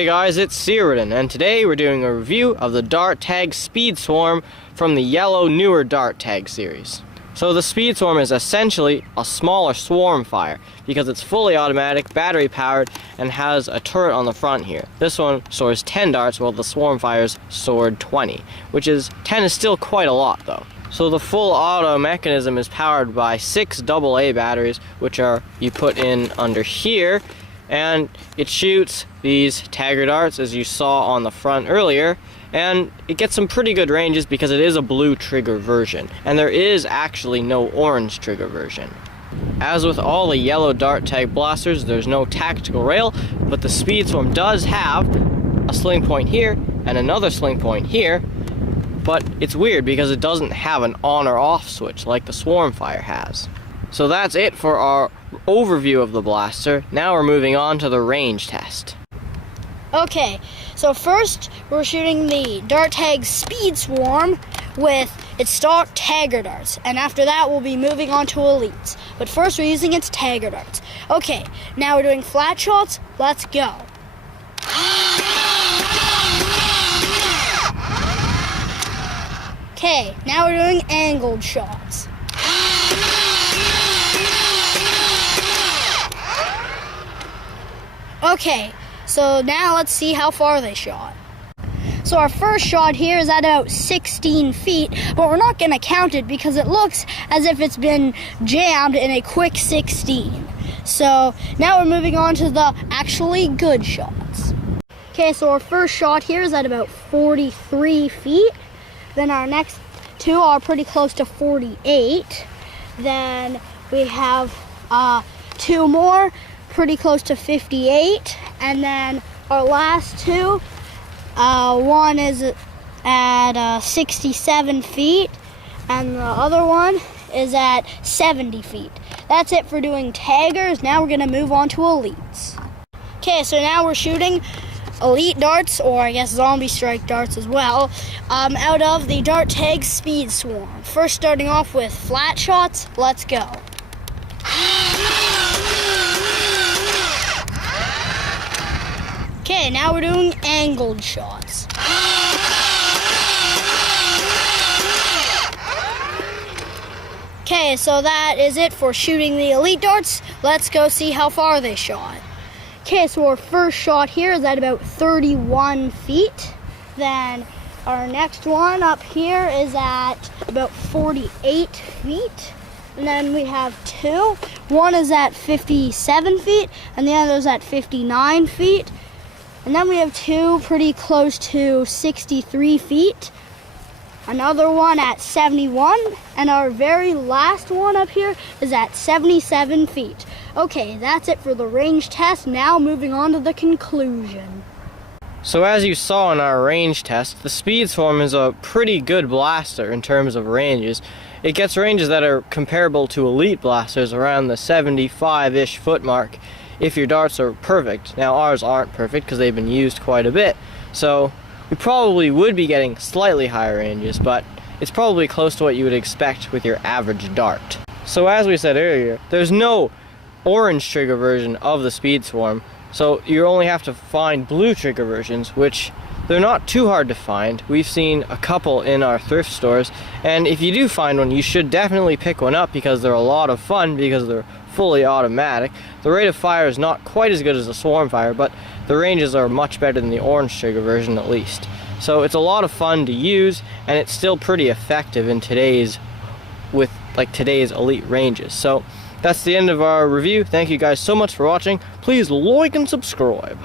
Hey guys, it's Searidin, and today we're doing a review of the Dart Tag Speedswarm from the yellow newer Dart Tag series. So the Speedswarm is essentially a smaller swarm fire because it's fully automatic, battery powered, and has a turret on the front here. This one stores 10 darts while the swarm fires stored 20, which is 10 is still quite a lot though. So the full auto mechanism is powered by 6 AA batteries, which you put in under here, and it shoots these tagger darts as you saw on the front earlier, and it gets some pretty good ranges because it is a blue trigger version, and there is actually no orange trigger version. As with all the yellow dart tag blasters, there's no tactical rail, but the Speedswarm does have a sling point here and another sling point here, but it's weird because it doesn't have an on or off switch like the swarm fire has. So that's it for our overview of the blaster. Now we're moving on to the range test. Okay, so first we're shooting the Dart Tag Speedswarm with its stock tagger darts, and after that we'll be moving on to elites. But first we're using its tagger darts. Okay, now we're doing flat shots. Let's go. Okay, now we're doing angled shots. Okay, so now let's see how far they shot. So our first shot here is at about 16 feet, but we're not going to count it because it looks as if it's been jammed in a quick 16. So now we're moving on to the actually good shots. Okay, so our first shot here is at about 43 feet. Then our next two are pretty close to 48. Then we have two more pretty close to 58, and then our last two, one is at 67 feet and the other one is at 70 feet. That's it for doing taggers. Now we're going to move on to elites. Okay, so now we're shooting elite darts, or I guess zombie strike darts as well, out of the Dart Tag Speedswarm. First starting off with flat shots. Let's go. Okay, now we're doing angled shots. Okay, so that is it for shooting the elite darts. Let's go see how far they shot. Okay, so our first shot here is at about 31 feet. Then our next one up here is at about 48 feet. And then we have two. One is at 57 feet and the other is at 59 feet. And then we have two pretty close to 63 feet. Another one at 71. And our very last one up here is at 77 feet. Okay, that's it for the range test. Now moving on to the conclusion. So as you saw in our range test, the Speedswarm is a pretty good blaster in terms of ranges. It gets ranges that are comparable to elite blasters around the 75-ish foot mark if your darts are perfect. Now ours aren't perfect because they've been used quite a bit, so we probably would be getting slightly higher ranges, but it's probably close to what you would expect with your average dart. So as we said earlier, there's no orange trigger version of the Speedswarm, so you only have to find blue trigger versions, which they're not too hard to find. We've seen a couple in our thrift stores, and if you do find one, you should definitely pick one up because they're a lot of fun because they're fully automatic. The rate of fire is not quite as good as the swarm fire, but the ranges are much better than the orange trigger version at least. So it's a lot of fun to use, and it's still pretty effective in today's elite ranges. So that's the end of our review. Thank you guys so much for watching. Please like and subscribe.